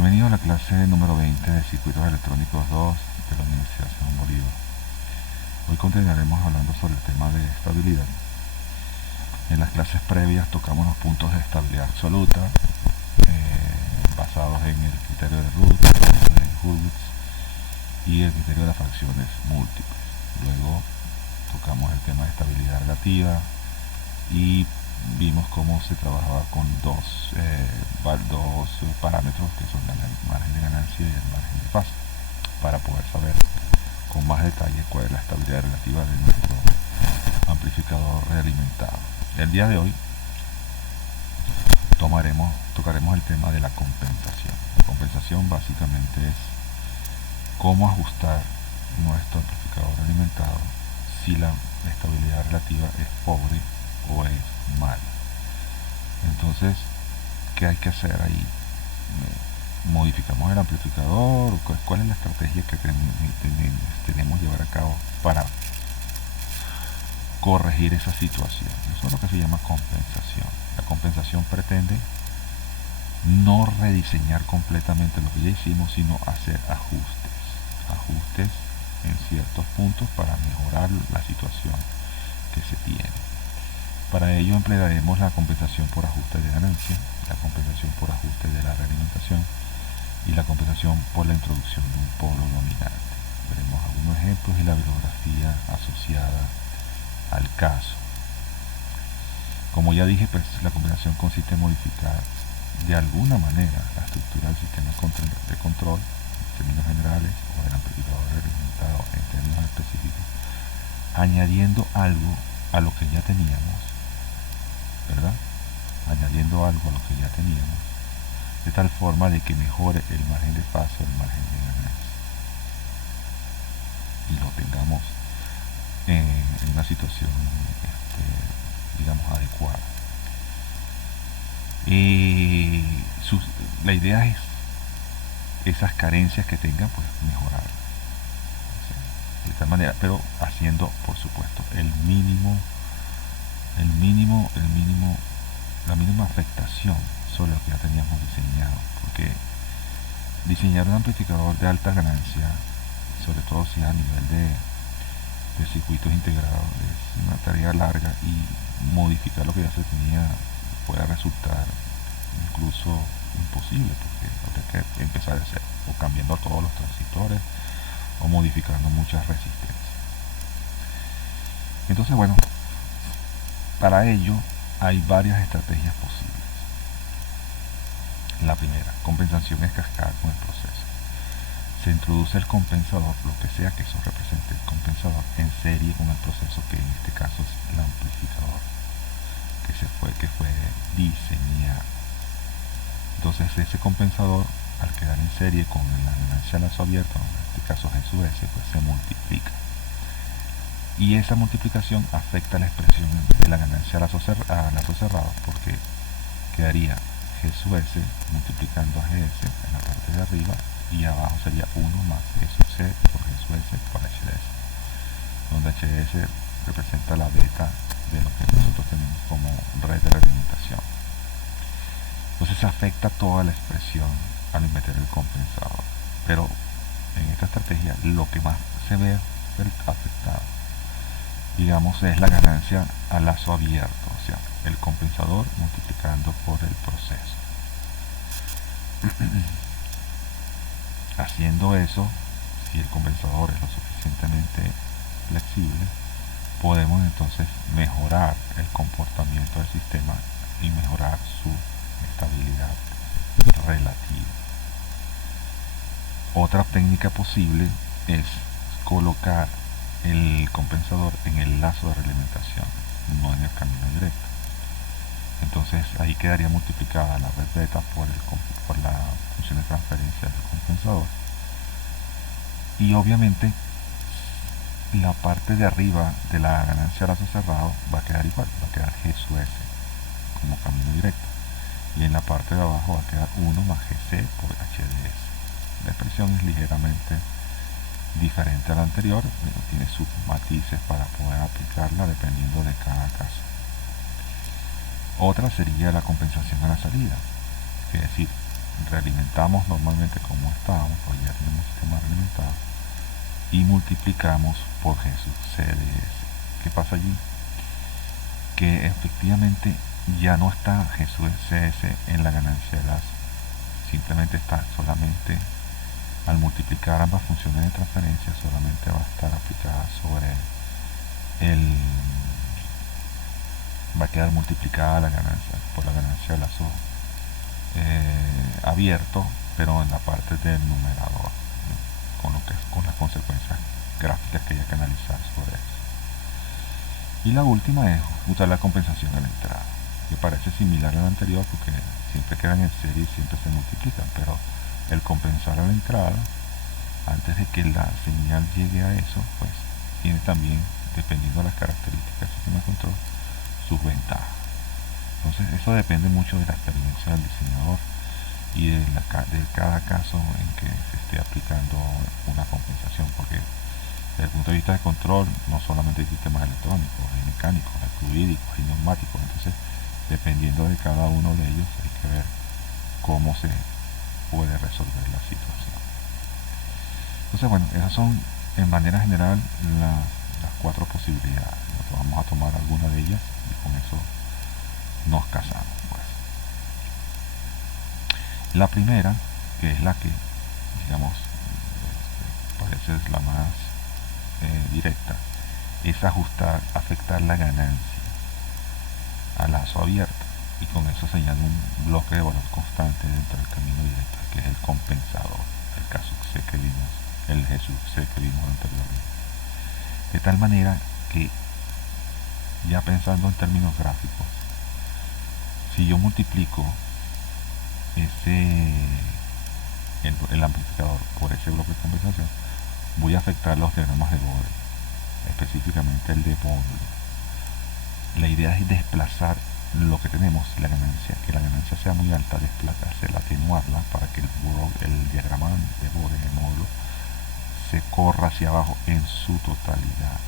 Bienvenido a la clase número 20 de Circuitos Electrónicos 2 de la Universidad Simón Bolívar. Hoy continuaremos hablando sobre el tema de estabilidad. En las clases previas tocamos los puntos de estabilidad absoluta, basados en el criterio de Root, de Hurwitz y el criterio de las fracciones múltiples. Luego tocamos el tema de estabilidad relativa y vimos cómo se trabajaba con dos parámetros que son el margen de ganancia y el margen de paso, para poder saber con más detalle cuál es la estabilidad relativa de nuestro amplificador realimentado. El día de hoy tocaremos el tema de la compensación. La compensación básicamente es cómo ajustar nuestro amplificador alimentado si la estabilidad relativa es pobre o es mala. Entonces, ¿qué hay que hacer ahí? ¿Modificamos el amplificador? ¿Cuál es la estrategia que tenemos que llevar a cabo para corregir esa situación? Eso es lo que se llama compensación. La compensación pretende no rediseñar completamente lo que ya hicimos, sino hacer ajustes en ciertos puntos para mejorar la situación que se tiene. Para ello emplearemos la compensación por ajuste de ganancia, la compensación por ajuste de la realimentación y la compensación por la introducción de un polo dominante. Veremos algunos ejemplos y la bibliografía asociada al caso. Como ya dije, pues la compensación consiste en modificar de alguna manera la estructura del sistema de control en términos generales o del amplificador realimentado en términos específicos, añadiendo algo a lo que ya teníamos, ¿verdad? Añadiendo algo a lo que ya teníamos, de tal forma de que mejore el margen de paso, el margen de ganancia, y lo tengamos en una situación, digamos, adecuada. La idea es esas carencias que tengan, pues mejorar, de tal manera, pero haciendo, por supuesto, la mínima afectación sobre lo que ya teníamos diseñado, porque diseñar un amplificador de alta ganancia, sobre todo si a nivel de circuitos integrados, es una tarea larga, y modificar lo que ya se tenía puede resultar incluso imposible, porque habría que empezar a hacer o cambiando todos los transistores o modificando muchas resistencias. Entonces, bueno, para ello hay varias estrategias posibles. La primera, compensación en cascada con el proceso. Se introduce el compensador, lo que sea que eso represente, el compensador en serie con el proceso, que en este caso es el amplificador que fue diseñado. Entonces ese compensador, al quedar en serie con la ganancia a lazo abierto, en este caso G sub S, pues se multiplica. Y esa multiplicación afecta la expresión de la ganancia a lazo cerrado, porque quedaría G sub S multiplicando a GS en la parte de arriba, y abajo sería 1 más G sub C por G sub S por HDS, donde HDS representa la beta de lo que nosotros tenemos como red de realimentación. Entonces afecta toda la expresión al meter el compensador, pero en esta estrategia lo que más se ve afectado, digamos, es la ganancia a lazo abierto, o sea, el compensador multiplicando por el proceso. Haciendo eso, si el compensador es lo suficientemente flexible, podemos entonces mejorar el comportamiento del sistema y mejorar su estabilidad relativa. Otra técnica posible es colocar el compensador en el lazo de realimentación, no en el camino directo. Entonces ahí quedaría multiplicada la red beta por la función de transferencia del compensador, y obviamente la parte de arriba de la ganancia a lazo cerrado va a quedar igual, va a quedar G sub S como camino directo, y en la parte de abajo va a quedar 1 más GC por HDS. La expresión es ligeramente diferente a la anterior, pero tiene sus matices para poder aplicarla dependiendo de cada caso. Otra sería la compensación a la salida, es decir, realimentamos normalmente como estábamos, porque ya tenemos un sistema realimentado, y multiplicamos por Jesús CDS. ¿Qué pasa allí? Que efectivamente ya no está Jesús CS en la ganancia de lazo, simplemente está solamente al multiplicar ambas funciones de transferencia, solamente va a estar aplicada sobre el, va a quedar multiplicada la ganancia por la ganancia de lazo abierto, pero en la parte del numerador, con las consecuencias gráficas que hay que analizar sobre eso. Y la última es usar la compensación a la entrada, que parece similar a la anterior porque siempre quedan en serie y siempre se multiplican, pero el compensar a la entrada, antes de que la señal llegue a eso, pues tiene también, dependiendo de las características del sistema de control, sus ventajas. Entonces eso depende mucho de la experiencia del diseñador y de cada caso en que se esté aplicando una compensación, porque desde el punto de vista de control no solamente hay sistemas electrónicos, hay mecánicos, hay fluídicos, hay neumáticos, entonces dependiendo de cada uno de ellos hay que ver cómo se puede resolver la situación. Entonces bueno, esas son en manera general las cuatro posibilidades. Vamos a tomar alguna de ellas y con eso nos casamos, pues. La primera, que es la que digamos parece ser la más directa, es afectar la ganancia a lazo abierto, y con eso se añade un bloque de valor constante dentro del camino directo, que es el compensador, el caso C que vimos, el Jesús C que vimos anteriormente. De tal manera que, ya pensando en términos gráficos, si yo multiplico el amplificador por ese bloque de compensación, voy a afectar los diagramas de Bode, específicamente el de Bode. La idea es desplazar lo que tenemos, que la ganancia sea muy alta, desplazarla, atenuarla para que el diagrama de Bode, el módulo, se corra hacia abajo en su totalidad,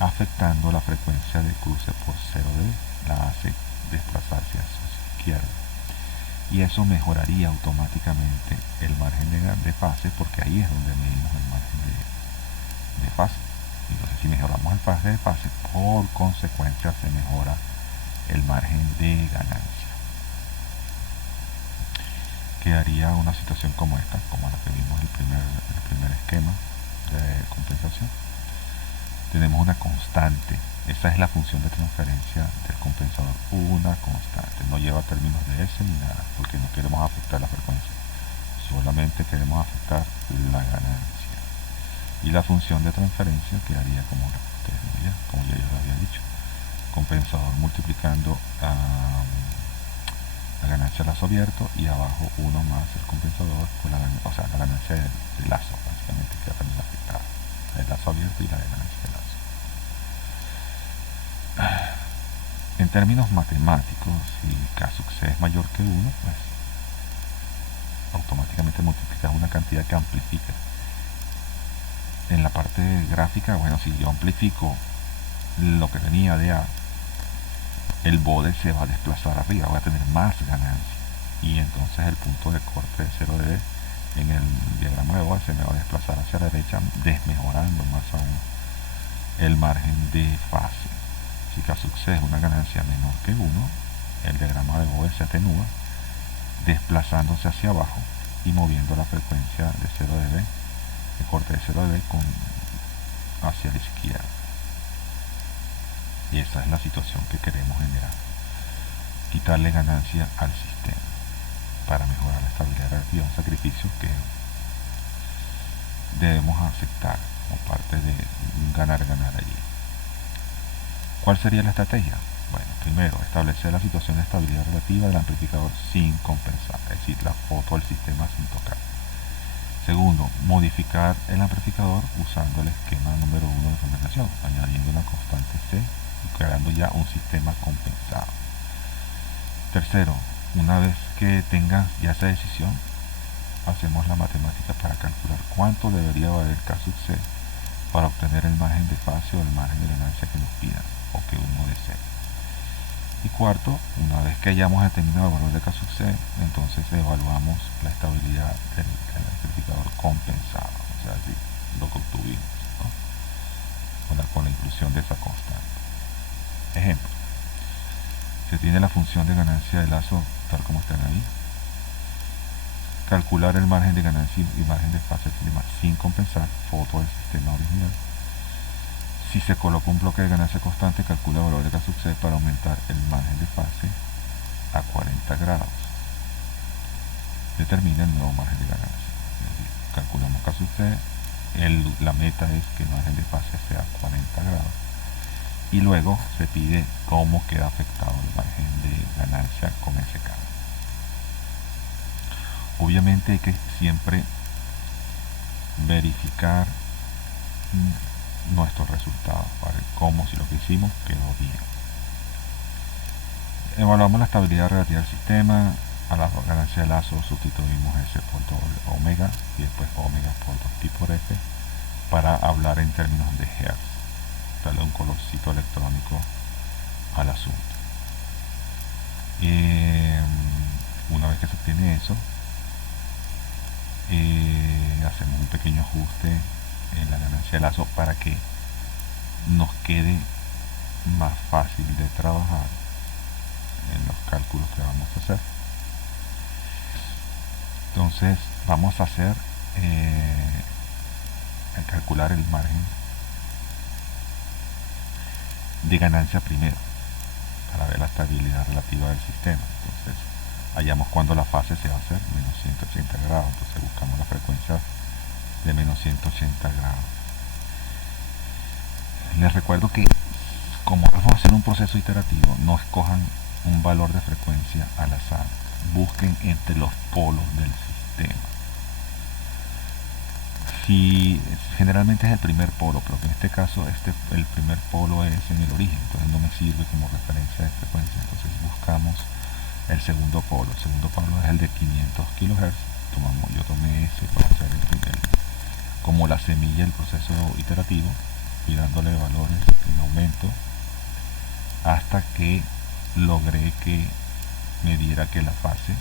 afectando la frecuencia de cruce por 0D, la hace desplazarse hacia su izquierda. Y eso mejoraría automáticamente el margen de fase, porque ahí es donde medimos el margen de fase. Entonces, si mejoramos el margen de fase, por consecuencia se mejora el margen de ganancia. Quedaría una situación como esta, como la que vimos en el primer esquema de compensación. Tenemos una constante, esa es la función de transferencia del compensador, una constante, no lleva términos de S ni nada, porque no queremos afectar la frecuencia, solamente queremos afectar la ganancia. Y la función de transferencia quedaría como ya yo lo había dicho, compensador multiplicando la ganancia de lazo abierto y abajo uno más el compensador, por la ganancia de lazo, básicamente queda también afectada, el lazo abierto y la de ganancia de lazo. En términos matemáticos, si caso C es mayor que 1, pues automáticamente multiplicas una cantidad que amplifica. En la parte gráfica, bueno, si yo amplifico lo que tenía de A, el bode se va a desplazar arriba, va a tener más ganancia, y entonces el punto de corte de 0 de D en el diagrama de bode se me va a desplazar hacia la derecha, desmejorando más aún el margen de fase. Si caso C es una ganancia menor que 1, el diagrama de Bode se atenúa, desplazándose hacia abajo y moviendo la frecuencia de 0 dB, el corte de 0 dB hacia la izquierda. Y esa es la situación que queremos generar. Quitarle ganancia al sistema para mejorar la estabilidad relativa, un sacrificio que debemos aceptar como parte de ganar-ganar allí. ¿Cuál sería la estrategia? Bueno, primero, establecer la situación de estabilidad relativa del amplificador sin compensar, es decir, la foto del sistema sin tocar. Segundo, modificar el amplificador usando el esquema número 1 de compensación, añadiendo una constante C y creando ya un sistema compensado. Tercero, una vez que tengas ya esa decisión, hacemos la matemática para calcular cuánto debería valer K sub C para obtener el margen de fase o el margen de ganancia que nos pidan o que uno desee. Y cuarto, una vez que hayamos determinado el valor de K-sub C, entonces evaluamos la estabilidad del electrificador compensado, o sea, lo que obtuvimos, ¿no? Con la inclusión de esa constante. Ejemplo, se tiene la función de ganancia de lazo tal como están ahí. Calcular el margen de ganancia y margen de fase sin compensar, foto del sistema original. Si se coloca un bloque de ganancia constante, calcula el valor de K-sub C para aumentar el margen de fase a 40 grados. Determina el nuevo margen de ganancia. Es decir, calculamos K-sub C, la meta es que el margen de fase sea 40 grados. Y luego se pide cómo queda afectado el margen de ganancia con ese cambio. Obviamente hay que siempre verificar nuestros resultados para ver cómo, si lo que hicimos quedó bien. Evaluamos la estabilidad relativa del sistema. A la ganancia de lazo sustituimos S por doble omega y después omega por 2pi por F para hablar en términos de Hertz. Darle un colorcito electrónico al asunto. Una vez que se obtiene eso, hacemos un pequeño ajuste en la ganancia de lazo para que nos quede más fácil de trabajar en los cálculos que vamos a hacer. Entonces vamos a hacer a calcular el margen de ganancia primero para ver la estabilidad relativa del sistema. Entonces hallamos cuando la fase se va a hacer menos 180 grados, entonces buscamos la frecuencia de menos 180 grados. Les recuerdo que como vamos a hacer un proceso iterativo, no escojan un valor de frecuencia al azar, busquen entre los polos del sistema. Si generalmente es el primer polo, pero que en este caso el primer polo es en el origen, entonces no me sirve como referencia de frecuencia, entonces buscamos el segundo polo. El segundo polo es el de 500 kHz. Yo tomé ese para hacer como la semilla del proceso iterativo, y dándole valores en aumento hasta que logré que me diera que la fase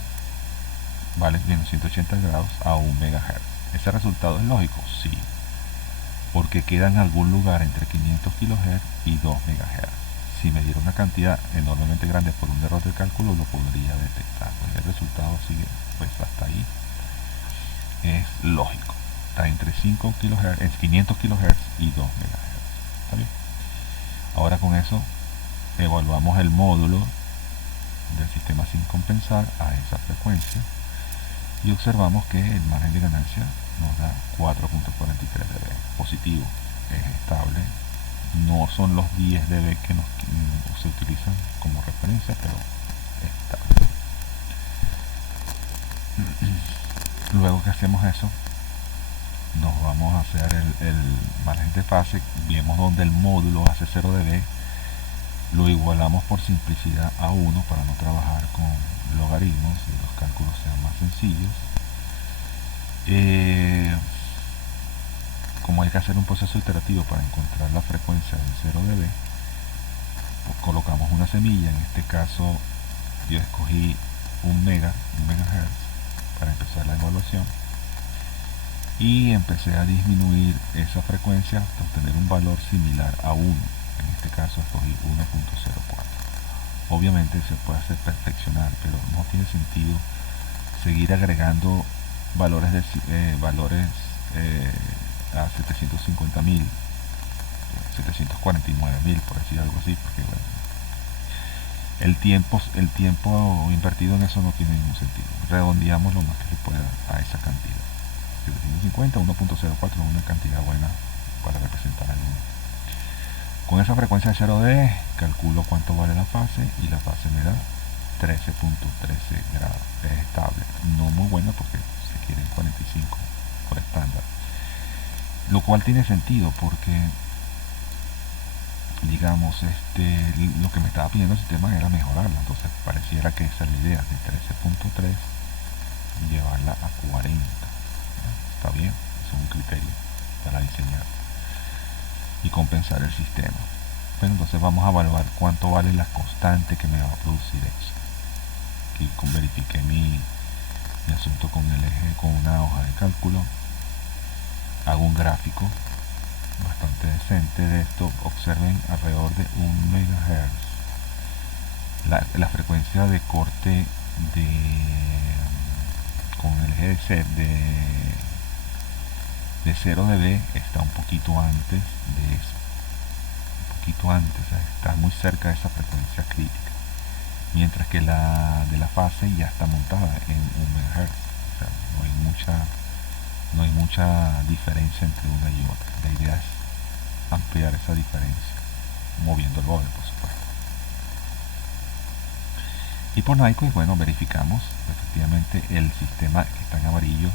vale menos 180 grados a 1 MHz. ¿Ese resultado es lógico? Sí, porque queda en algún lugar entre 500 kHz y 2 MHz. Si me diera una cantidad enormemente grande por un error de cálculo, lo podría detectar. Pues el resultado sigue, pues hasta ahí es lógico. Está entre 5 kHz, 500 kHz y 2 MHz. ¿Está bien? Ahora con eso evaluamos el módulo del sistema sin compensar a esa frecuencia y observamos que el margen de ganancia nos da 4.43 dB positivo, es estable. No son los 10 dB que se utilizan como referencia, pero estable. Luego que hacemos eso, nos vamos a hacer el margen de fase, vemos donde el módulo hace 0 dB, lo igualamos por simplicidad a 1 para no trabajar con logaritmos y los cálculos sean más sencillos. Como hay que hacer un proceso iterativo para encontrar la frecuencia del 0 dB, pues colocamos una semilla. En este caso yo escogí 1 MHz para empezar la evaluación y empecé a disminuir esa frecuencia hasta obtener un valor similar a 1. En este caso escogí 1.04. Obviamente se puede hacer perfeccionar, pero no tiene sentido seguir agregando valores a 750.000, 749.000, por decir algo así, porque bueno, el tiempo invertido en eso no tiene ningún sentido. Redondeamos lo más que se pueda a esa cantidad. 750, 1.04 es una cantidad buena para representar el número. Con esa frecuencia de 0D calculo cuánto vale la fase y la fase me da 13.13 grados. Es estable, no muy buena porque se quieren 45 por estándar, lo cual tiene sentido porque digamos lo que me estaba pidiendo el sistema era mejorarla, entonces pareciera que esa es la idea, de 13.3 llevarla a 40. Está bien, es un criterio para diseñar y compensar el sistema. Bueno, entonces vamos a evaluar cuánto vale la constante que me va a producir eso. Aquí verifiqué mi asunto con el eje, con una hoja de cálculo. Hago un gráfico bastante decente de esto. Observen alrededor de 1 MHz. La frecuencia de corte con el eje de 0 dB está un poquito antes de eso. Un poquito antes, está muy cerca de esa frecuencia crítica. Mientras que la de la fase ya está montada en 1 MHz. O sea, no hay mucha diferencia entre una y otra. La idea es ampliar esa diferencia, moviendo el borde, por supuesto. Y por Nyquist, bueno, verificamos efectivamente el sistema que está en amarillo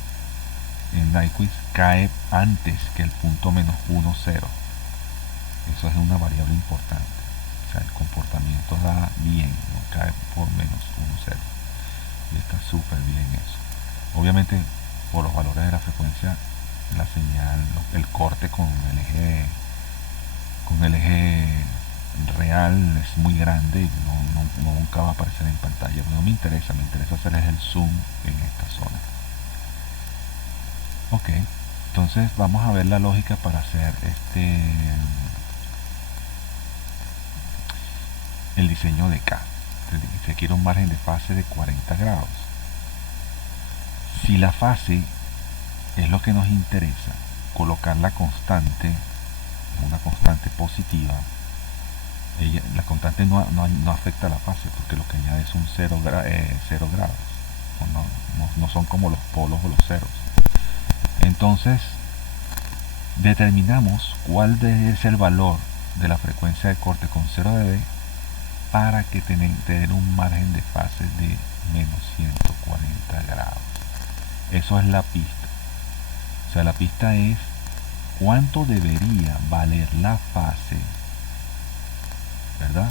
en Nyquist cae antes que el punto -1, 0. Eso es una variable importante. O sea, el comportamiento da bien, no cae por -1, 0. Y está súper bien eso. Obviamente, por los valores de la frecuencia, la señal, el corte con el eje real es muy grande y nunca va a aparecer en pantalla. Pero no me interesa hacerles el zoom en esta zona. Ok, entonces vamos a ver la lógica para hacer el diseño de K. Se quiere un margen de fase de 40 grados. Si la fase es lo que nos interesa, colocar la constante, una constante positiva, la constante no afecta a la fase porque lo que añade es un 0 grados. No son como los polos o los ceros. Entonces determinamos cuál es el valor de la frecuencia de corte con 0 dB para que tener un margen de fase de -140 grados. Eso es la pista. O sea, la pista es cuánto debería valer la fase, ¿verdad?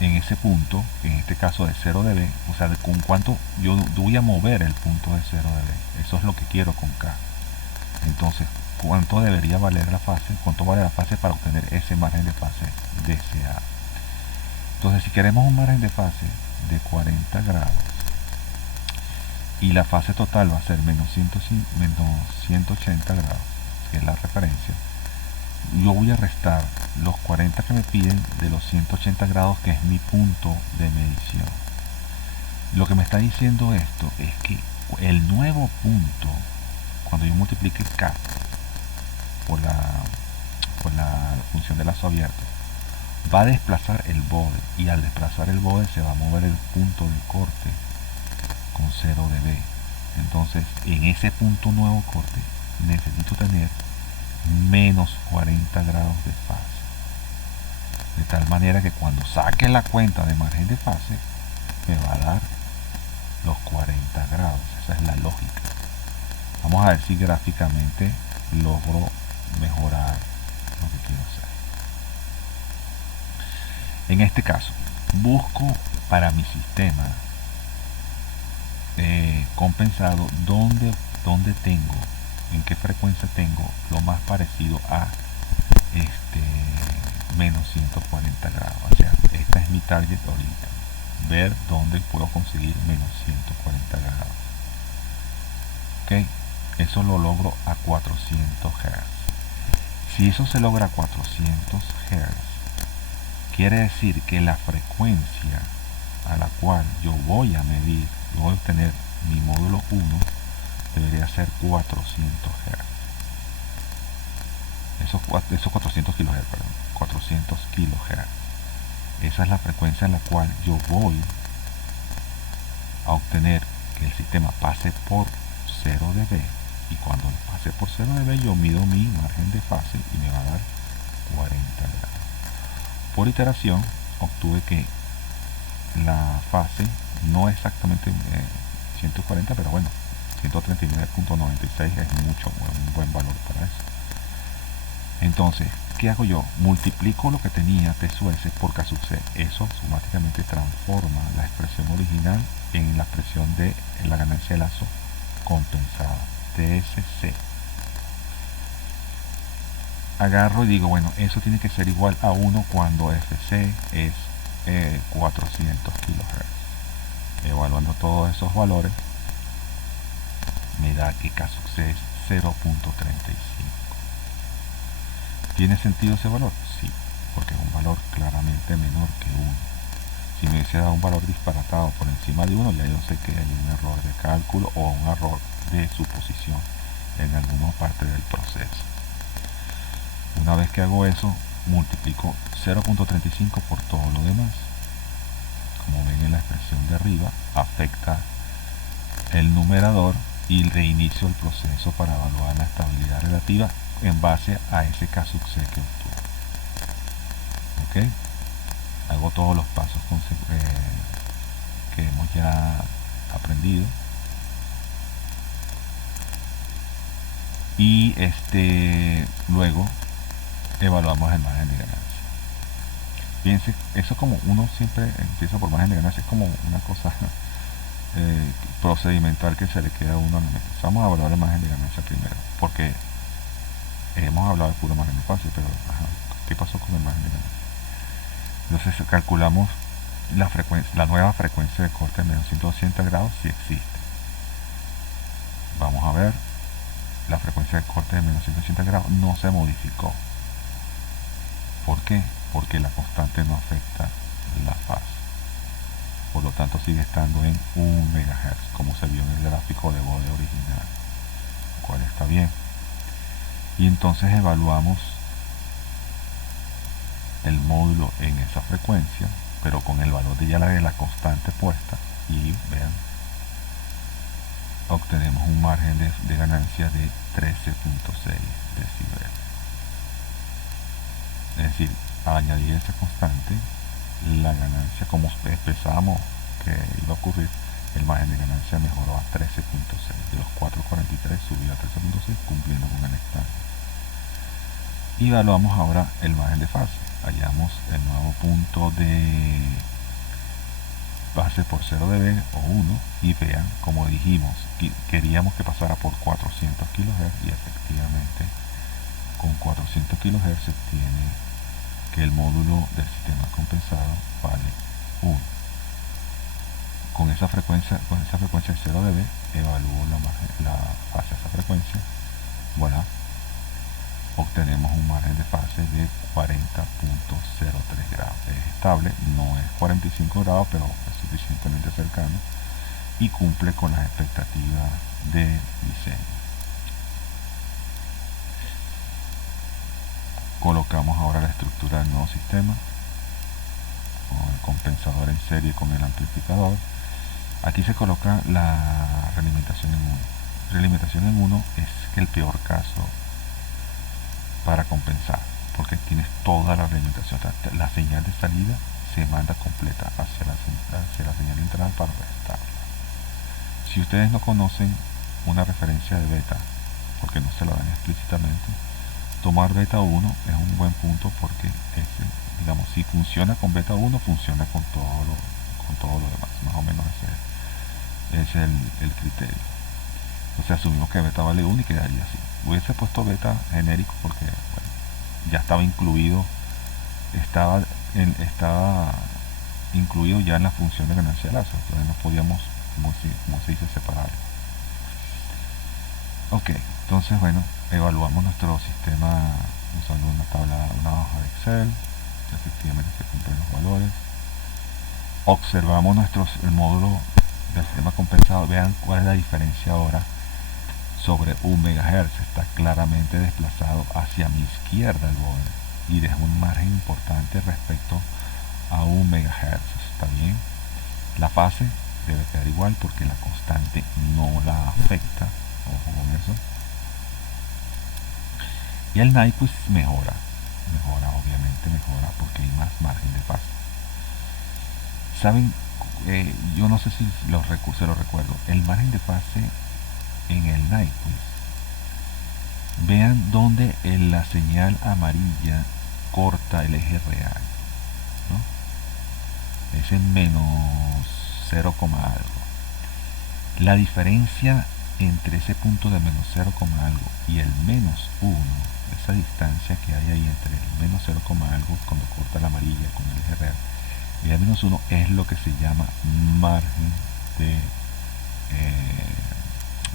En ese punto, en este caso de 0 dB, o sea, con cuánto yo voy a mover el punto de 0 dB. Eso es lo que quiero con K. Entonces, ¿cuánto debería valer la fase? ¿Cuánto vale la fase para obtener ese margen de fase deseado? Entonces, si queremos un margen de fase de 40 grados y la fase total va a ser -180 grados, que es la referencia, yo voy a restar los 40 que me piden de los 180 grados, que es mi punto de medición. Lo que me está diciendo esto es que el nuevo punto, cuando yo multiplique K por la función de lazo abierto, va a desplazar el bode, y al desplazar el bode se va a mover el punto de corte con 0 dB. Entonces, en ese punto nuevo corte necesito tener -40 grados de fase, de tal manera que cuando saque la cuenta de margen de fase me va a dar los 40 grados. Esa es la lógica. Vamos a ver si gráficamente logro mejorar lo que quiero hacer. En este caso, busco para mi sistema compensado donde tengo, en qué frecuencia tengo lo más parecido a -140 grados. O sea, esta es mi target ahorita, ver dónde puedo conseguir -140 grados. Ok, eso lo logro a 400 Hz. Si eso se logra a 400 Hz, quiere decir que la frecuencia a la cual yo voy a medir, voy a obtener mi módulo 1, debería ser 400 Hz. Esos 400 kHz, perdón, 400 kHz. Esa es la frecuencia en la cual yo voy a obtener que el sistema pase por 0 dB, y cuando pase por 0 dB yo mido mi margen de fase y me va a dar 40 grados. Por iteración obtuve que la fase no exactamente 140, pero bueno, 139.96 es un buen valor para eso. Entonces, ¿qué hago yo? Multiplico lo que tenía T sub S por K sub C. Eso automáticamente transforma la expresión original en la expresión de la ganancia de lazo compensada, TSC. agarro y digo, bueno, eso tiene que ser igual a 1 cuando FC es 400 kHz. Evaluando todos esos valores, me da que K-sub C es 0.35. ¿Tiene sentido ese valor? Sí, porque es un valor claramente menor que 1. Si me hubiese dado un valor disparatado por encima de 1, ya yo sé que hay un error de cálculo o un error de suposición en alguna parte del proceso. Una vez que hago eso, multiplico 0.35 por todo lo demás. Como ven en la expresión de arriba, afecta el numerador y reinicio el proceso para evaluar la estabilidad relativa en base a ese K-sub C que obtuve. ¿Ok? Hago todos los pasos que hemos ya aprendido. Y luego evaluamos el margen de ganancia. Fíjense, eso como uno siempre empieza por margen de ganancia, es como una cosa procedimental que se le queda a uno en la mente. Vamos a evaluar el margen de ganancia primero, porque hemos hablado de puro margen de fase, pero ajá, ¿qué pasó con el margen de ganancia? Entonces calculamos la nueva frecuencia de corte de menos 180 grados si existe. Vamos a ver, la frecuencia de corte de menos 180 grados no se modificó. ¿Por qué? Porque la constante no afecta la fase. Por lo tanto sigue estando en 1 MHz, como se vio en el gráfico de Bode original, lo cual está bien. Y entonces evaluamos el módulo en esa frecuencia, pero con el valor de la constante puesta, y vean, obtenemos un margen de ganancia de 13.6 decibeles. Es decir, al añadir esa constante, la ganancia, como expresábamos que iba a ocurrir, el margen de ganancia mejoró a 13.6. De los 4.43 subió a 13.6, cumpliendo con el estándar. Y evaluamos ahora el margen de fase. Hallamos el nuevo punto de base por 0 dB o 1, y vean, como dijimos, queríamos que pasara por 400 kHz, y efectivamente con 400 kHz se tiene que el módulo del sistema compensado vale 1. Con esa frecuencia de 0 dB, evalúo la fase a esa frecuencia. Voilà, obtenemos un margen de fase de 40.03 grados. Es estable, no es 45 grados, pero es suficientemente cercano y cumple con las expectativas de diseño. Colocamos ahora la estructura del nuevo sistema con el compensador en serie con el amplificador. Aquí se coloca la realimentación en 1. Realimentación en 1 es el peor caso para compensar, porque tienes toda la realimentación. La señal de salida se manda completa hacia la señal de entrada para restarla. Si ustedes no conocen una referencia de beta, porque no se lo dan explícitamente, tomar beta 1 es un buen punto, porque digamos, si funciona con beta 1, funciona con todo lo demás. Más o menos ese es el criterio. Entonces asumimos que beta vale 1 y quedaría así. Hubiese puesto beta genérico porque bueno, ya estaba incluido, estaba incluido ya en la función de ganancia de láser, entonces no podíamos, como se dice, separarlo. Ok, entonces bueno, evaluamos nuestro sistema usando una tabla, una hoja de Excel. Efectivamente se cumplen los valores. Observamos el módulo del sistema compensado. Vean cuál es la diferencia ahora sobre 1 MHz. Está claramente desplazado hacia mi izquierda el borde y deja un margen importante respecto a 1 MHz. Está bien. La fase debe quedar igual porque la constante no la afecta. Ojo con eso. Y el Nyquist mejora, obviamente mejora porque hay más margen de fase. Saben, yo no sé si se lo recuerdo, el margen de fase en el Nyquist, vean donde la señal amarilla corta el eje real, ¿no? Es en menos 0, algo. La diferencia entre ese punto de menos 0, algo y el menos 1 esa distancia que hay ahí entre el menos 0, algo cuando corta la amarilla con el eje real y el menos 1 es lo que se llama margen de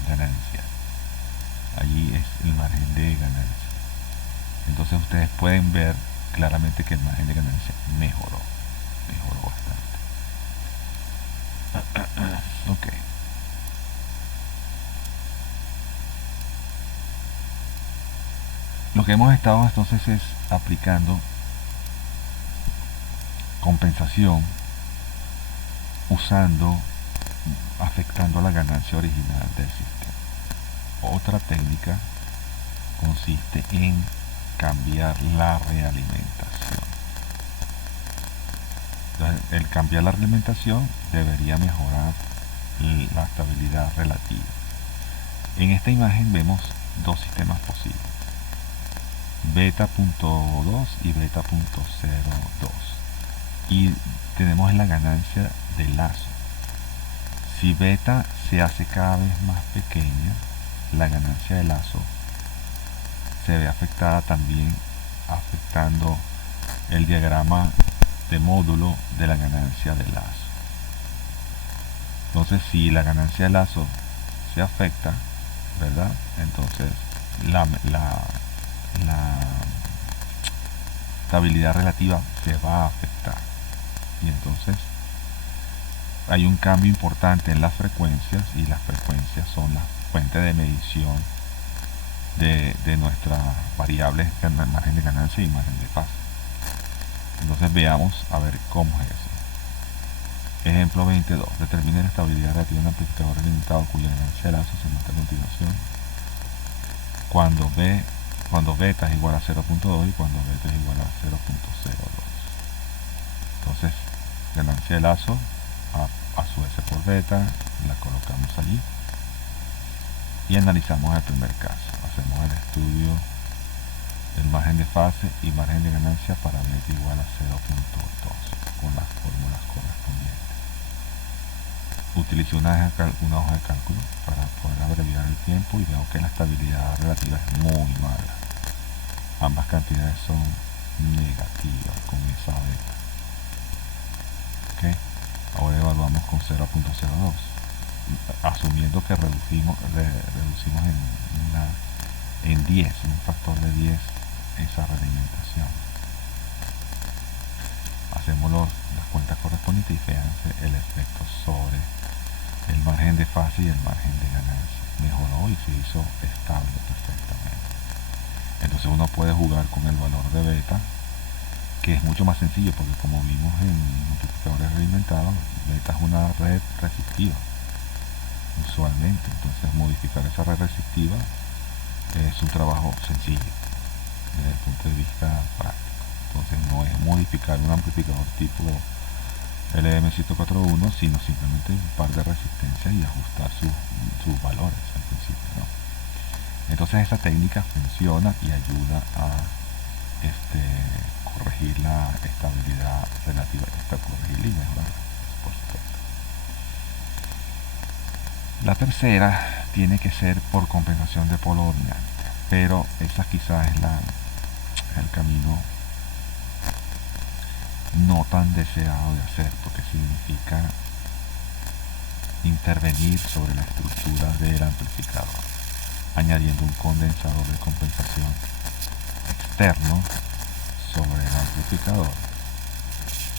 ganancia. Allí es el margen de ganancia. Entonces ustedes pueden ver claramente que el margen de ganancia mejoró bastante. Ok. Lo que hemos estado entonces es aplicando compensación afectando la ganancia original del sistema. Otra técnica consiste en cambiar la realimentación. Entonces, el cambiar la realimentación debería mejorar la estabilidad relativa. En esta imagen vemos dos sistemas posibles, beta.2 y beta.02, y tenemos la ganancia del lazo. Si beta se hace cada vez más pequeña, la ganancia de lazo se ve afectada también, afectando el diagrama de módulo de la ganancia de lazo. Entonces, si la ganancia de lazo se afecta, ¿verdad? Entonces la estabilidad relativa se va a afectar, y entonces hay un cambio importante en las frecuencias, y las frecuencias son la fuente de medición de nuestras variables margen de ganancia y margen de fase. Entonces veamos a ver cómo es eso. Ejemplo 22. Determine la estabilidad relativa de un amplificador limitado cuya ganancia de lazo se muestra a continuación cuando beta es igual a 0.2 y cuando beta es igual a 0.02. Entonces, ganancia de lazo a su S por beta, la colocamos allí y analizamos el primer caso. Hacemos el estudio del margen de fase y margen de ganancia para beta igual a 0.2 con las fórmulas correspondientes. Utilicé una hoja de cálculo para poder abreviar el tiempo y veo que la estabilidad relativa es muy mala. Ambas cantidades son negativas con esa beta. Okay. Ahora evaluamos con 0.02, asumiendo que reducimos en 10, en un factor de 10, esa realimentación. Hacemos las cuentas correspondientes y fíjense el efecto sobre el margen de fase y el margen de ganancia. Mejoró y se hizo estable perfectamente. Entonces uno puede jugar con el valor de beta, que es mucho más sencillo porque, como vimos en multiplicadores realimentados, beta es una red resistiva usualmente. Entonces modificar esa red resistiva es un trabajo sencillo desde el punto de vista práctico. Entonces no es modificar un amplificador tipo LM741, sino simplemente un par de resistencias y ajustar sus valores al principio, ¿no? Entonces esa técnica funciona y ayuda a corregir la estabilidad relativa, corregirla y mejorarla, por supuesto. La tercera tiene que ser por compensación de polo dominante, pero esa quizás es el camino no tan deseado de hacer, porque significa intervenir sobre la estructura del amplificador, añadiendo un condensador de compensación externo sobre el amplificador,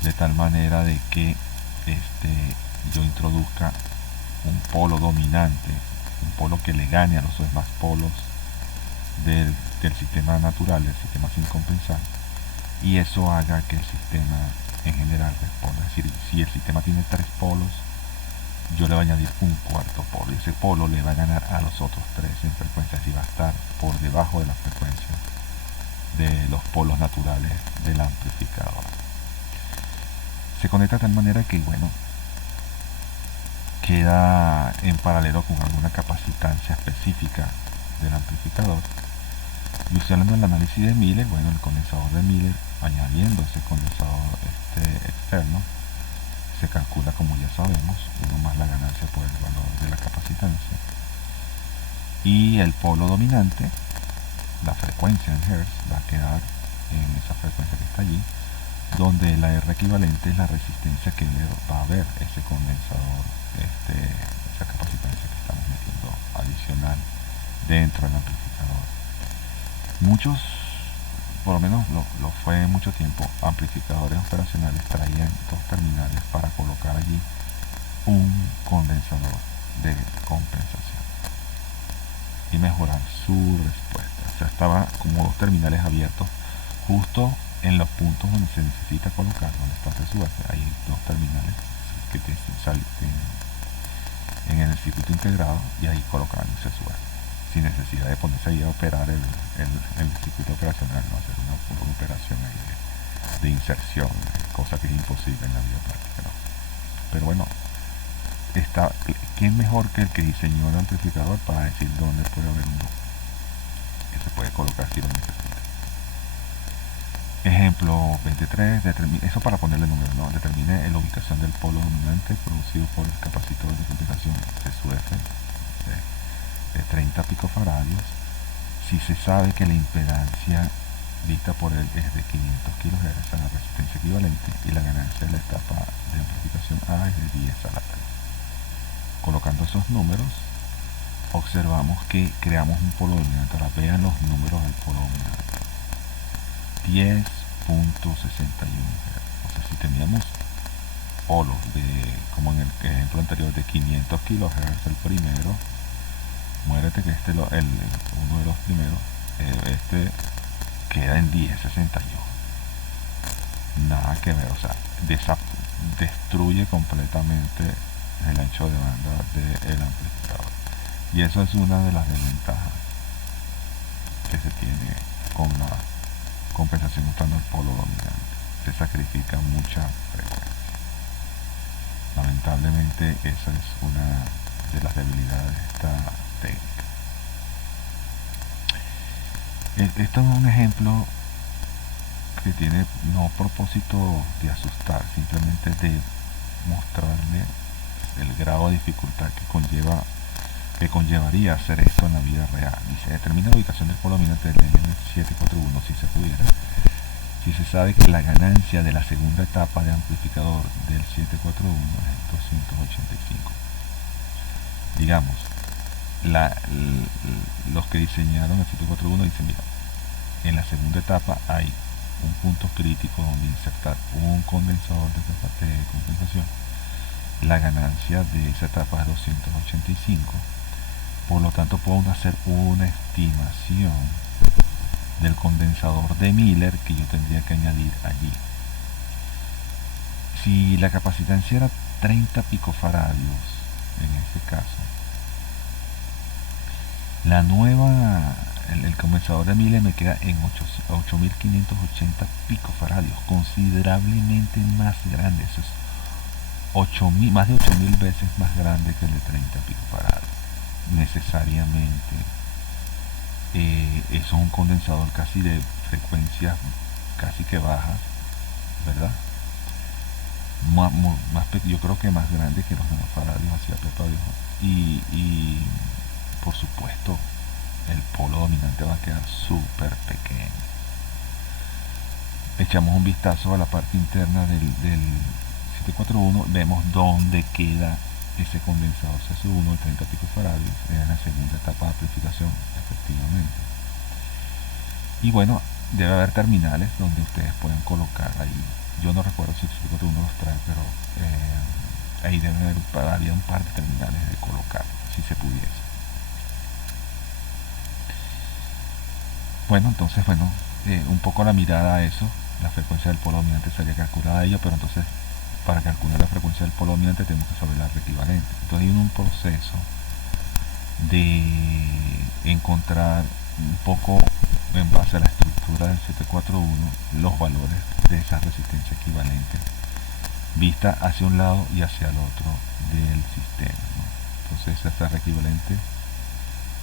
de tal manera de que yo introduzca un polo dominante, un polo que le gane a los demás polos del sistema natural, del sistema sin compensar, y eso haga que el sistema en general responda. Es decir, si el sistema tiene 3 polos, yo le voy a añadir un cuarto polo, y ese polo le va a ganar a los otros 3 en frecuencia, y va a estar por debajo de la frecuencia de los polos naturales del amplificador. Se conecta de tal manera que, bueno, queda en paralelo con alguna capacitancia específica del amplificador. Y usando el análisis de Miller, bueno, el condensador de Miller, añadiendo ese condensador externo, se calcula, como ya sabemos, 1 más la ganancia por el valor de la capacitancia, y el polo dominante la frecuencia en Hertz va a quedar en esa frecuencia que está allí, donde la R equivalente es la resistencia que va a haber ese condensador, esa capacitancia que estamos metiendo adicional dentro del amplificador. Muchos, por lo menos lo fue mucho tiempo, amplificadores operacionales traían dos terminales para colocar allí un condensador de compensación y mejorar su respuesta. O sea, estaba como dos terminales abiertos justo en los puntos donde se necesita colocar, donde está el CSUF. Hay dos terminales que salen en el circuito integrado y ahí colocan el CSUF sin necesidad de ponerse ahí a operar el circuito operacional, no hacer una operación ahí de inserción, cosa que es imposible en la vida práctica, ¿no? Pero bueno, ¿quién mejor que el que diseñó el amplificador para decir dónde puede haber un bus que se puede colocar si lo necesita? Ejemplo 23, eso para ponerle número, ¿no? Determine la ubicación del polo dominante producido por el capacitor de compensación CSUF de 30 picofaradios si se sabe que la impedancia vista por él es de 500 kHz a la resistencia equivalente y la ganancia de la etapa de amplificación A es de 10 a la 3. Colocando esos números, observamos que creamos un polo dominante. Ahora vean los números del polo dominante. 10.61 Hz. O sea, si teníamos polos como en el ejemplo anterior, de 500 kHz el primero, muérete que uno de los primeros, queda en 10.61. Nada que ver, o sea, destruye completamente el ancho de banda del amplificador. Y eso es una de las desventajas que se tiene con la compensación usando el polo dominante. Se sacrifica mucha frecuencia. Lamentablemente esa es una de las debilidades de esta técnica. Esto es un ejemplo que tiene no propósito de asustar, simplemente de mostrarle el grado de dificultad que conllevaría hacer esto en la vida real. Dice, determina la ubicación del polo dominante del LM741 si se pudiera. Si se sabe que la ganancia de la segunda etapa de amplificador del 741 es 285. Digamos, los que diseñaron el 741 dicen, mira, en la segunda etapa hay un punto crítico donde insertar un condensador de compensación. La ganancia de esa etapa es 285. Por lo tanto, puedo hacer una estimación del condensador de Miller que yo tendría que añadir allí. Si la capacitancia era 30 picofaradios, en este caso, el condensador de Miller me queda en 8.580 picofaradios, considerablemente más grande. Eso es más de 8.000 veces más grande que el de 30 picofaradios. Necesariamente eso es un condensador casi de frecuencias casi que bajas, ¿verdad? Yo creo que más grande que los nanofaradios hacia pepadiojo. Y por supuesto el polo dominante va a quedar súper pequeño. Echamos un vistazo a la parte interna del 741, vemos dónde queda ese condensador CS1 de 30 picofaradios en la segunda etapa de amplificación, efectivamente. Y bueno, debe haber terminales donde ustedes pueden colocar ahí. Yo no recuerdo si el 741 los trae, pero ahí debe haber había un par de terminales de colocar, si se pudiese. Bueno, entonces, un poco la mirada a eso. La frecuencia del polo dominante sería calculada a ello, pero entonces para calcular la frecuencia del polo dominante tenemos que saber la equivalente. Entonces hay un proceso de encontrar un poco en base a la estructura del 741 los valores de esa resistencia equivalente vista hacia un lado y hacia el otro del sistema, ¿no? Entonces esa R equivalente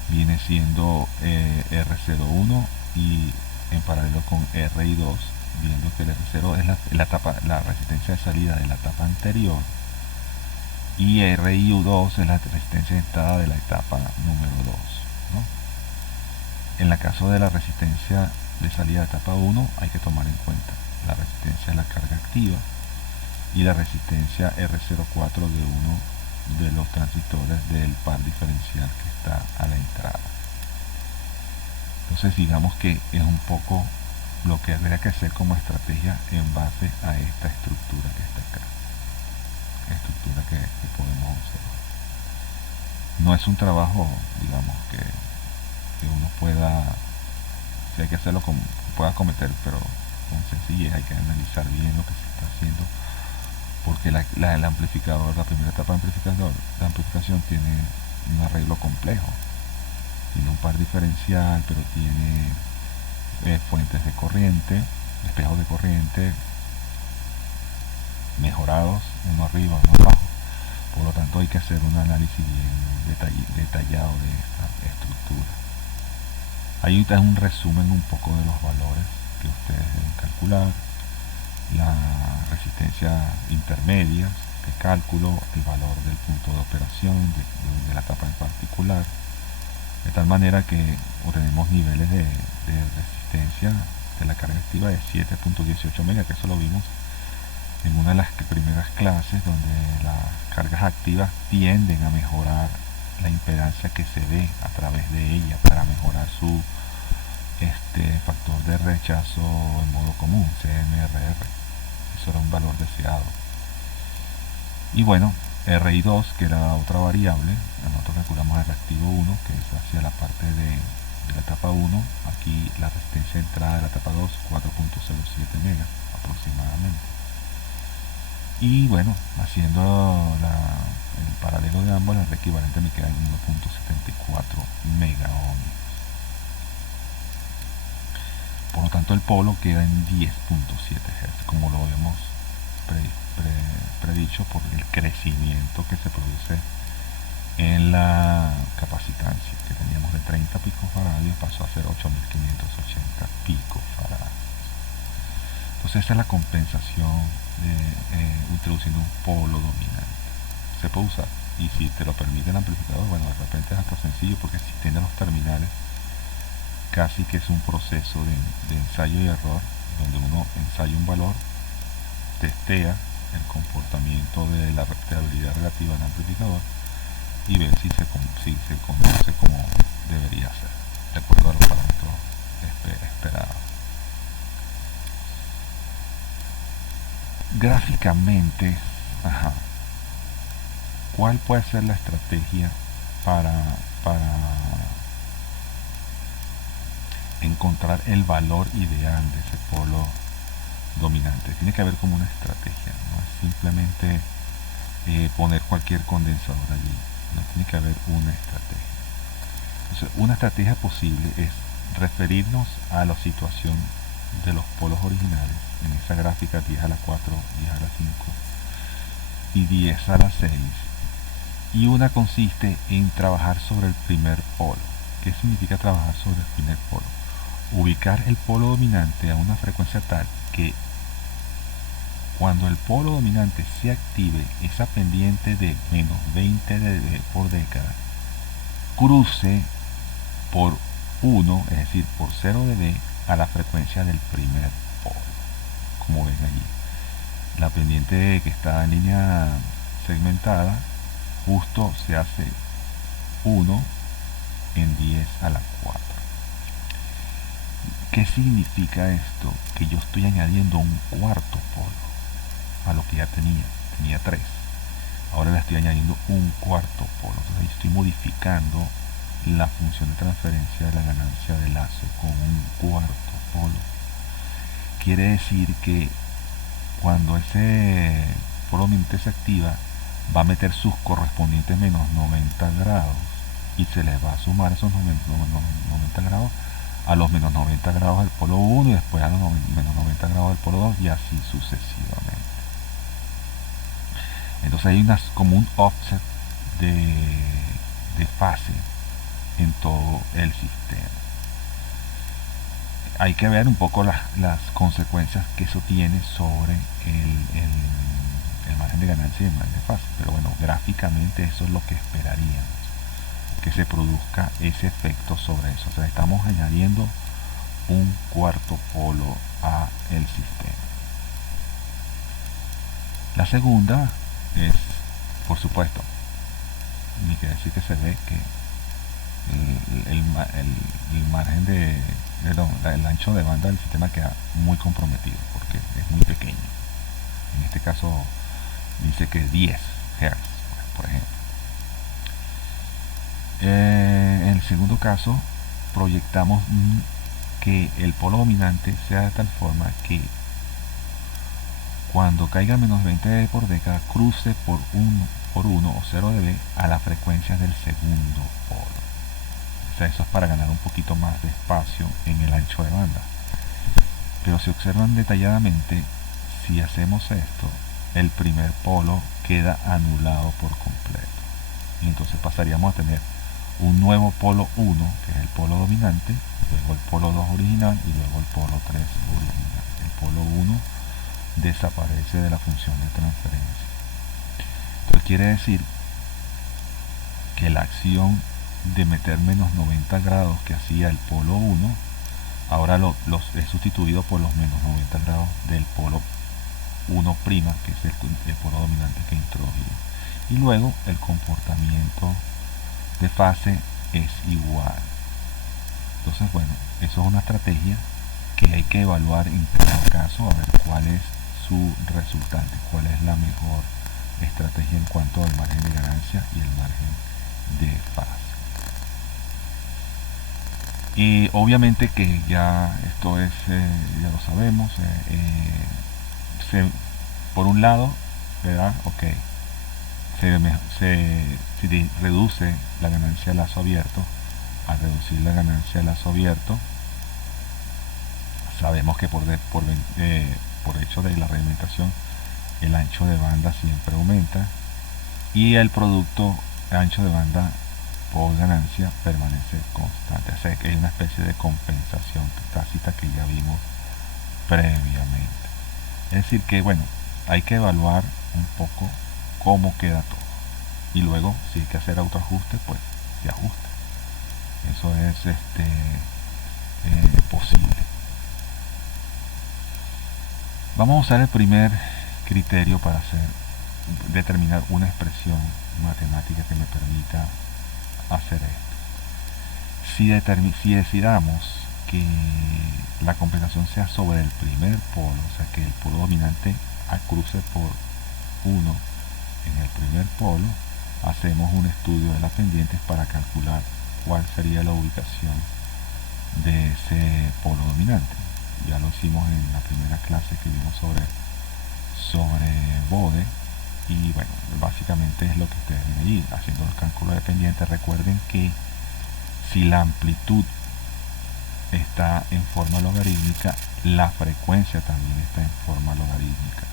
viene siendo R01 y en paralelo con RI2, viendo que el R0 es la resistencia de salida de la etapa anterior y RIU2 es la resistencia de entrada de la etapa número 2, ¿no? En el caso de la resistencia de salida de etapa 1 hay que tomar en cuenta la resistencia de la carga activa y la resistencia R04 de uno de los transistores del par diferencial que está a la entrada. Entonces digamos que es un poco lo que habría que hacer como estrategia en base a esta estructura que está acá, estructura que podemos observar. No es un trabajo, digamos, que uno pueda, si hay que hacerlo, pueda cometer, pero con sencillez hay que analizar bien lo que se está haciendo, porque el amplificador, la primera etapa de amplificación tiene un arreglo complejo. Tiene un par diferencial, pero tiene fuentes de corriente, espejos de corriente mejorados, uno arriba, uno abajo. Por lo tanto hay que hacer un análisis bien detallado de esta estructura. Ahí está un resumen un poco de los valores que ustedes deben calcular, la resistencia intermedia de cálculo, el valor del punto de operación de la etapa en particular, de tal manera que obtenemos niveles de resistencia de la carga activa de 7.18 mega, que eso lo vimos en una de las primeras clases, donde las cargas activas tienden a mejorar la impedancia que se ve a través de ella para mejorar su factor de rechazo en modo común, CMRR. Eso era un valor deseado. Y bueno, RI2, que era la otra variable, nosotros calculamos el reactivo 1, que es hacia la parte de la etapa 1. Aquí la resistencia de entrada de la etapa 2, 4.07 mega aproximadamente. Y bueno, haciendo el paralelo de ambos, el equivalente me queda en 1.74 mega ohmios. Por lo tanto, el polo queda en 10.7 Hz, como lo habíamos predicho, por el crecimiento que se produce en la capacitancia, que teníamos de 30 picofaradios, pasó a ser 8.580 picofaradios. Entonces esa es la compensación de introduciendo un polo dominante. Se puede usar, y si te lo permite el amplificador, bueno, de repente es hasta sencillo, porque si tiene los terminales, casi que es un proceso de ensayo y error, donde uno ensaya un valor, testea el comportamiento de la rentabilidad relativa del amplificador y ver si se conduce como debería ser, de acuerdo a los parámetros esperados. Gráficamente, ¿cuál puede ser la estrategia para encontrar el valor ideal de ese polo dominante? Tiene que haber como una estrategia, no es simplemente poner cualquier condensador allí, no, tiene que haber una estrategia. Entonces, una estrategia posible es referirnos a la situación de los polos originales en esa gráfica 10 a la 4, 10 a la 5 y 10 a la 6, y una consiste en trabajar sobre el primer polo. ¿Qué significa trabajar sobre el primer polo? Ubicar el polo dominante a una frecuencia tal que cuando el polo dominante se active, esa pendiente de menos 20 dB por década cruce por 1, es decir, por 0 dB a la frecuencia del primer polo. Como ven allí, la pendiente que está en línea segmentada justo se hace 1 en 10 a la 4. ¿Qué significa esto? Que yo estoy añadiendo un cuarto polo a lo que ya tenía 3. Ahora le estoy añadiendo un cuarto polo. Entonces estoy modificando la función de transferencia de la ganancia de lazo con un cuarto polo. Quiere decir que cuando ese polo dominante se activa, va a meter sus correspondientes menos 90 grados y se les va a sumar esos 90 grados a los menos 90 grados del polo 1 y después a los menos 90 grados del polo 2 y así sucesivamente. Entonces hay como un offset de fase en todo el sistema. Hay que ver un poco las consecuencias que eso tiene sobre el margen de ganancia y el margen de fase, pero bueno, gráficamente eso es lo que esperaríamos. ¿Ok? que se produzca ese efecto sobre eso. O sea, estamos añadiendo un cuarto polo a el sistema. La segunda es, por supuesto, ni que decir que se ve que el margen el ancho de banda del sistema queda muy comprometido porque es muy pequeño. En este caso dice que 10 Hz, por ejemplo. En el segundo caso, proyectamos que el polo dominante sea de tal forma que cuando caiga menos 20 dB por década cruce por 1 o 0 dB a la frecuencia del segundo polo. O sea, eso es para ganar un poquito más de espacio en el ancho de banda. Pero si observan detalladamente, si hacemos esto, el primer polo queda anulado por completo. Y entonces pasaríamos a tener un nuevo polo 1, que es el polo dominante, luego el polo 2 original y luego el polo 3 original. El polo 1 desaparece de la función de transferencia. Esto quiere decir que la acción de meter menos 90 grados que hacía el polo 1, ahora los he sustituido por los menos 90 grados del polo 1', que es el polo dominante que introdujo. Y luego el comportamiento de fase es igual. Entonces, bueno, eso es una estrategia que hay que evaluar en cada caso, a ver cuál es su resultante, cuál es la mejor estrategia en cuanto al margen de ganancia y el margen de fase. Y obviamente que ya esto es, ya lo sabemos, por un lado, ¿verdad? Ok, se reduce la ganancia de lazo abierto. Al reducir la ganancia de lazo abierto, sabemos que por hecho de la reglamentación, el ancho de banda siempre aumenta y el producto ancho de banda por ganancia permanece constante. O sea que hay una especie de compensación tácita que ya vimos previamente. Es decir que, bueno, hay que evaluar un poco cómo queda todo. Y luego, si hay que hacer autoajuste, pues se ajusta. Eso es posible. Vamos a usar el primer criterio para determinar una expresión matemática que me permita hacer esto. Si decidamos que la compensación sea sobre el primer polo, o sea que el polo dominante cruce por 1 en el primer polo, hacemos un estudio de las pendientes para calcular cuál sería la ubicación de ese polo dominante. Ya lo hicimos en la primera clase que vimos sobre Bode, y bueno, básicamente es lo que ustedes ven allí, haciendo el cálculo de pendiente. Recuerden que si la amplitud está en forma logarítmica, la frecuencia también está en forma logarítmica.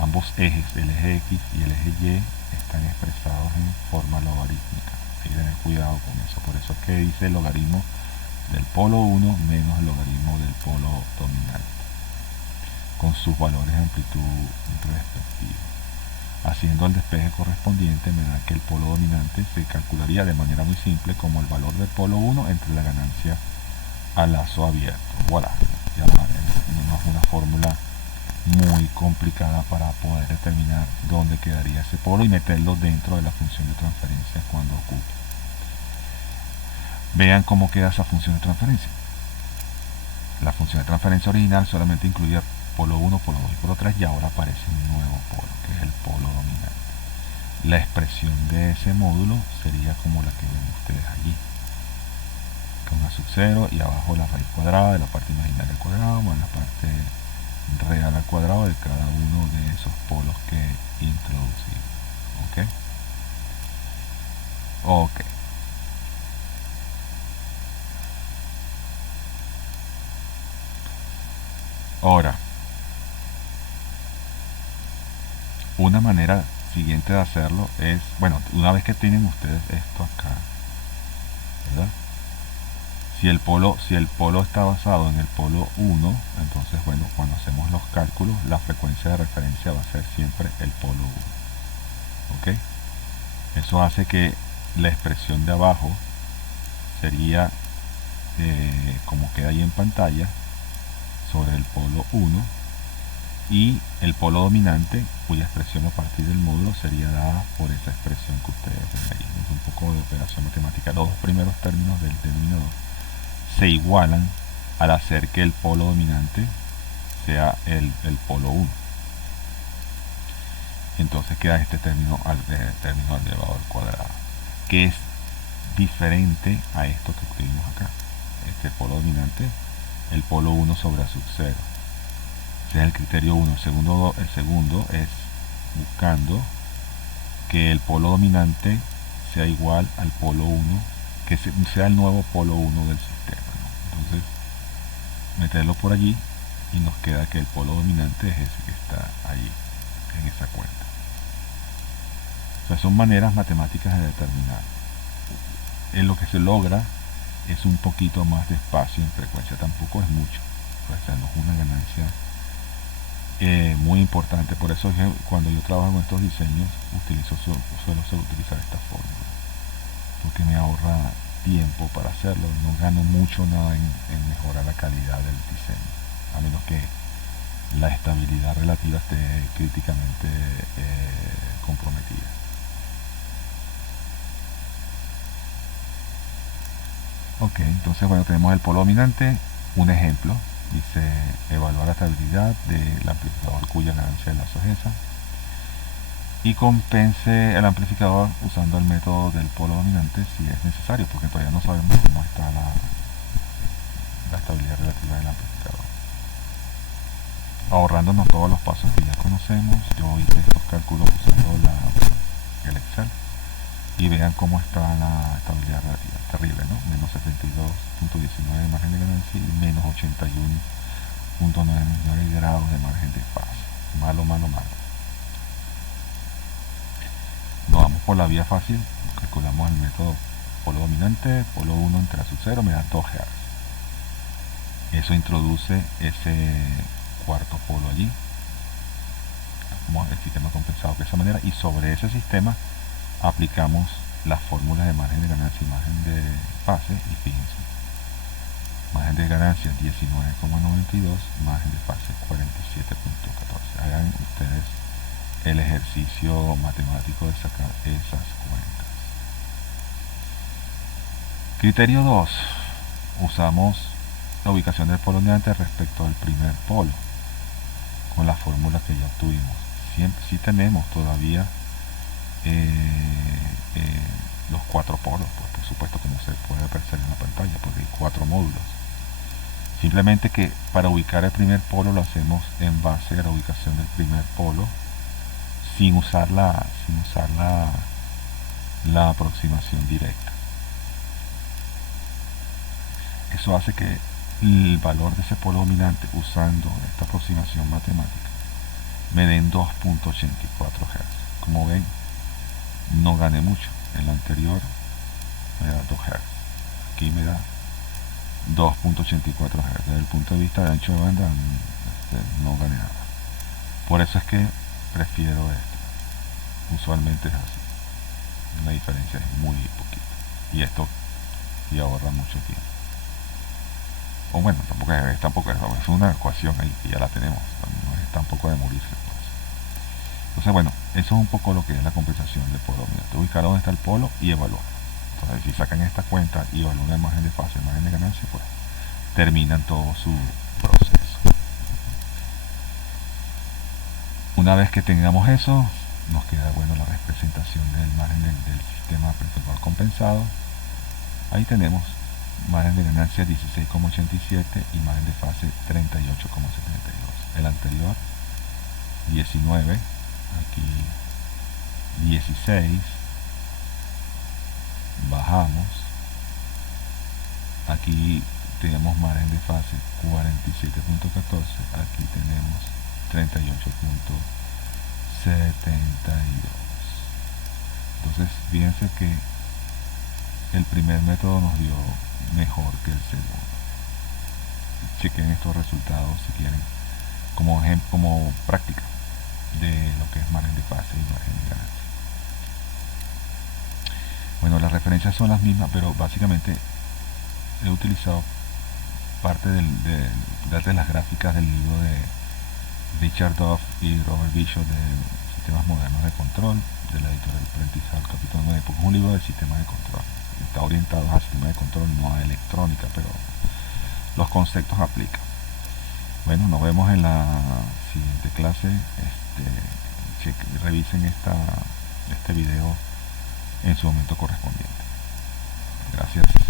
Ambos ejes, el eje X y el eje Y, están expresados en forma logarítmica. Hay que tener cuidado con eso. Por eso es que dice el logaritmo del polo 1 menos el logaritmo del polo dominante, con sus valores de amplitud respectivos. Haciendo el despeje correspondiente me da que el polo dominante se calcularía de manera muy simple como el valor del polo 1 entre la ganancia a lazo abierto. Voilà, ya no es una fórmula muy complicada para poder determinar dónde quedaría ese polo y meterlo dentro de la función de transferencia cuando ocupe. Vean cómo queda esa función de transferencia. La función de transferencia original solamente incluía polo 1, polo 2 y polo 3, y ahora aparece un nuevo polo, que es el polo dominante. La expresión de ese módulo sería como la que ven ustedes allí, con A sub 0 y abajo la raíz cuadrada de la parte imaginaria al cuadrado más la parte real al cuadrado de cada uno de esos polos que introducimos. Ok. Ahora, una manera siguiente de hacerlo es, bueno, una vez que tienen ustedes esto acá, ¿verdad? Si el polo está basado en el polo 1, entonces, bueno, cuando hacemos los cálculos, la frecuencia de referencia va a ser siempre el polo 1. ¿Ok? Eso hace que la expresión de abajo sería como queda ahí en pantalla, sobre el polo 1, y el polo dominante, cuya expresión a partir del módulo sería dada por esa expresión que ustedes ven ahí. Es un poco de operación matemática. Los dos primeros términos del denominador se igualan al hacer que el polo dominante sea el polo 1. Entonces queda este término término al elevado al cuadrado, que es diferente a esto que escribimos acá. Este polo dominante, el polo 1 sobre a sub 0. Ese es el criterio 1. El segundo es buscando que el polo dominante sea igual al polo 1, que sea el nuevo polo 1 del sistema, ¿no? Entonces, meterlo por allí y nos queda que el polo dominante es ese que está allí, en esa cuenta. O sea, son maneras matemáticas de determinar. En lo que se logra es un poquito más de espacio en frecuencia, tampoco es mucho, o sea, no es una ganancia muy importante. Por eso es que cuando yo trabajo en estos diseños suelo utilizar esta fórmula, porque me ahorra tiempo para hacerlo. No gano mucho nada en mejorar la calidad del diseño, a menos que la estabilidad relativa esté críticamente comprometida. Ok, entonces bueno, tenemos el polo dominante. Un ejemplo dice evaluar la estabilidad del amplificador cuya ganancia de lazo es esa, y compense el amplificador usando el método del polo dominante si es necesario, porque todavía no sabemos cómo está la estabilidad relativa del amplificador. Ahorrándonos todos los pasos que ya conocemos, yo hice estos cálculos usando el Excel, y vean cómo está la estabilidad relativa. Terrible, ¿no? Menos 72.19 de margen de ganancia y menos 81.99 grados de margen de fase. Malo, malo, malo. Nos vamos por la vía fácil. Calculamos el método polo dominante, polo 1 entre a sub 0 me da 2 Hz. Eso introduce ese cuarto polo allí. El sistema compensado de esa manera, y sobre ese sistema aplicamos las fórmulas de margen de ganancia y margen de fase, y fíjense, margen de ganancia 19,92, margen de fase 47.14. Hagan ustedes el ejercicio matemático de sacar esas cuentas. Criterio 2. Usamos la ubicación del polo dominante respecto al primer polo con la fórmula que ya obtuvimos. Si tenemos todavía los 4 polos, pues por supuesto, como se puede apreciar en la pantalla, porque hay 4 módulos. Simplemente que para ubicar el primer polo lo hacemos en base a la ubicación del primer polo, sin usar la aproximación directa. Eso hace que el valor de ese polo dominante, usando esta aproximación matemática, me den 2.84 Hz. Como ven, no gané mucho. En la anterior me da 2 Hz. Aquí me da 2.84 Hz. Desde el punto de vista de ancho de banda, no gané nada. Por eso es que prefiero esto. Usualmente es así. La diferencia es muy poquita. Y esto y ahorra mucho tiempo. O bueno, tampoco es una ecuación ahí que ya la tenemos. No es tampoco de morirse. Entonces bueno, eso es un poco lo que es la compensación de polo dominante. Ubicar dónde está el polo y evaluar. Entonces si sacan esta cuenta y evalúan el margen de fase, el margen de ganancia, pues terminan todo su proceso. Una vez que tengamos eso, nos queda bueno la representación del margen del sistema perpetual compensado. Ahí tenemos margen de ganancia 16,87 y margen de fase 38,72. El anterior 19, aquí 16, bajamos, aquí tenemos margen de fase 47.14, aquí tenemos 38.72. Entonces fíjense que el primer método nos dio mejor que el segundo. Chequen estos resultados si quieren como práctica de lo que es margen de fase y margen de ganancia. Bueno, las referencias son las mismas, pero básicamente he utilizado parte de las gráficas del libro de Richard Duff y Robert Bishop de Sistemas Modernos de Control, de la editorial Prentice Hall Capítulo 9, porque es un libro de sistemas de control. Está orientado a sistemas de control, no a electrónica, pero los conceptos aplican. Bueno, nos vemos en la siguiente clase. Revisen este video en su momento correspondiente. Gracias.